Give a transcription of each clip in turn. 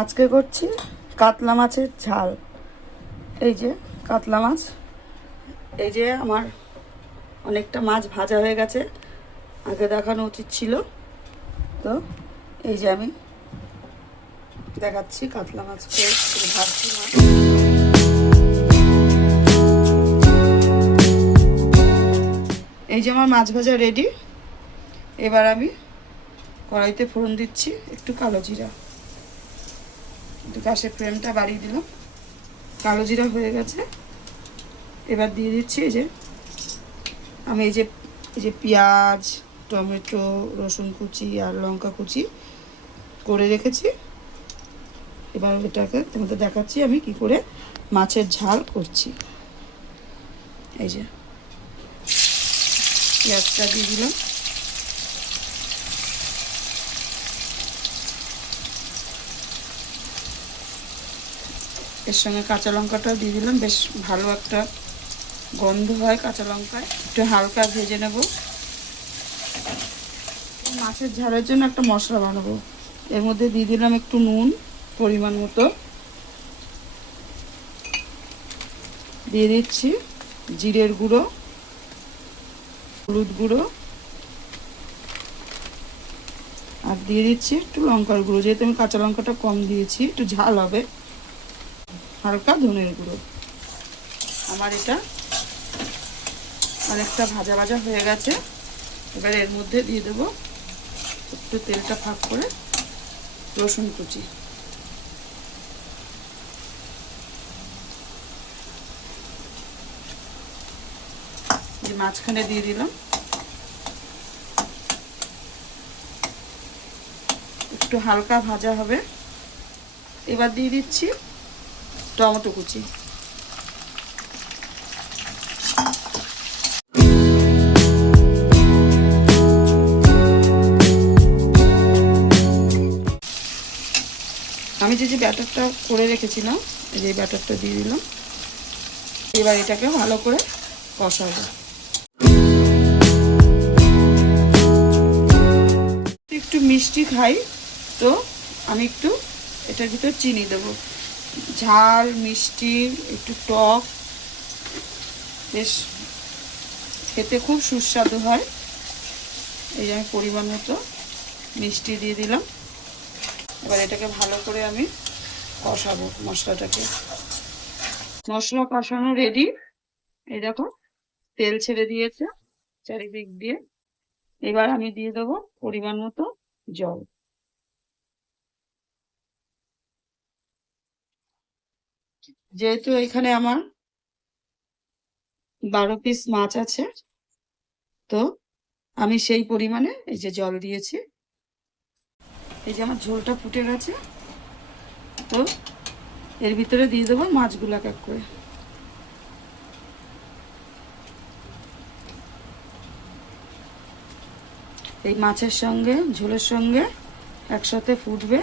আজকে করছি কাতলা মাছের ঝাল। এই যে কাতলা মাছ, এই যে আমার অনেকটা মাছ ভাজা হয়ে গেছে, আগে দেখানো উচিত ছিল। তো এই যে আমি দেখাচ্ছি কাতলা মাছ ভাজছি মাছ। এই যে আমার মাছ ভাজা রেডি। এবার আমি কড়াইতে ফোড়ন দিচ্ছি একটু কালো জিরা, একটু গ্যাসের ফ্লেমটা বাড়িয়ে দিলাম। কালো জিরা হয়ে গেছে। এবার দিয়ে দিচ্ছি এই যে আমি এই যে পেঁয়াজ, টমেটো, রসুন কুচি আর লঙ্কা কুচি করে রেখেছি। এবার এটাকে তোমাদের দেখাচ্ছি আমি কি করে মাছের ঝাল করছি। এই যে পেঁয়াজটা দিয়ে দিলাম, এর সঙ্গে কাঁচা লঙ্কাটাও দিয়ে দিলাম। বেশ ভালো একটা গন্ধ হয় কাঁচা লঙ্কায়। একটু হালকা ভেজে নেব। মাছের ঝালের জন্য একটা মশলা বানাবো। এর মধ্যে দিয়ে দিলাম একটু নুন পরিমাণ মতো, দিয়ে দিচ্ছি জিরের গুঁড়ো, হলুদ গুঁড়ো, আর দিয়ে দিচ্ছি একটু লঙ্কার গুঁড়ো। যেহেতু আমি কাঁচা লঙ্কাটা কম দিয়েছি, একটু ঝাল হবে। হালকা ধনের গুঁড়ো। আমার এটা অনেকটা ভাজা ভাজা হয়ে গেছে। এবার এর মধ্যে দিয়ে দেবো একটু তেলটা ফাঁক করে রসুন কুচি। যে মাঝখানে দিয়ে দিলাম, একটু হালকা ভাজা হবে। এবার দিয়ে দিচ্ছি টমেটো কুচি। আমি যে ব্যাটারটা করে রেখেছিলাম, এই যে ব্যাটারটা দিয়ে দিলাম। এবার এটাকে ভালো করে কষাবো। একটু মিষ্টি খাই, তো আমি একটু এটার ভিতর চিনি দেবো। ঝাল মিষ্টি একটু টক, বেশ খেতে খুব সুস্বাদু হয়। এই যে আমি পরিমাণ মতো মিষ্টি দিয়ে দিলাম। এবার এটাকে ভালো করে আমি কষাবো মশলাটাকে। মশলা কষানো রেডি। এই দেখো তেল ছেড়ে দিয়েছে চারিদিক দিয়ে। এবার আমি দিয়ে দেবো পরিমাণ মতো জল। যেহেতু এখানে আমার 12 পিস মাছ আছে, তো আমি সেই পরিমাণে এই যে জল দিয়েছি। এই যে আমার ঝোলটা ফুটে গেছে, তো এর ভিতরে দিয়ে দেবো মাছগুলো এক এক করে। এই মাছের সঙ্গে ঝোলের সঙ্গে একসাথে ফুটবে।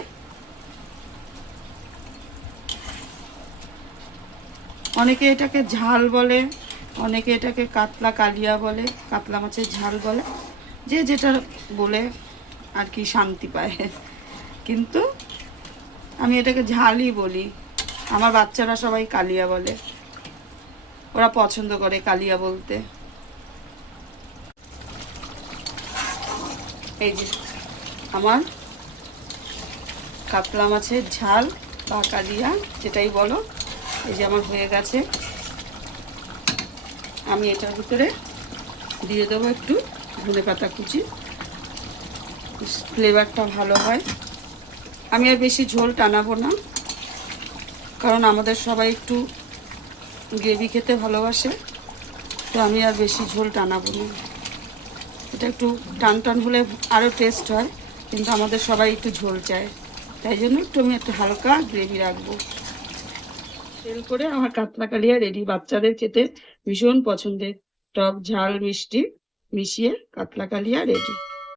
অনেকে এটাকে ঝাল বলে, অনেকে এটাকে কাতলা কালিয়া বলে, কাতলা মাছের ঝাল বলে, যে যেটা বলে আর কি শান্তি পায়। কিন্তু আমি এটাকে ঝালই বলি। আমার বাচ্চারা সবাই কালিয়া বলে, ওরা পছন্দ করে কালিয়া বলতে। এই যে আমার কাতলা মাছের ঝাল বা কালিয়া যেটাই বলো, এই যে আমার হয়ে গেছে। আমি এটার ভিতরে দিয়ে দেবো একটু ধনেপাতা কুচি, ফ্লেভারটা ভালো হয়। আমি আর বেশি ঝোল টানাবো না, কারণ আমাদের সবাই একটু গ্রেভি খেতে ভালোবাসে, তো আমি আর বেশি ঝোল টানাবো না। এটা একটু টান টান হলে আরও টেস্ট হয়, কিন্তু আমাদের সবাই একটু ঝোল চায়, তাই জন্য একটু আমি একটু হালকা গ্রেভি রাখবো। তেল করে আমার কাতলা কালিয়া রেডি। বাচ্চাদের খেতে ভীষণ পছন্দের, টক ঝাল মিষ্টি মিশিয়ে কাতলা কালিয়া রেডি।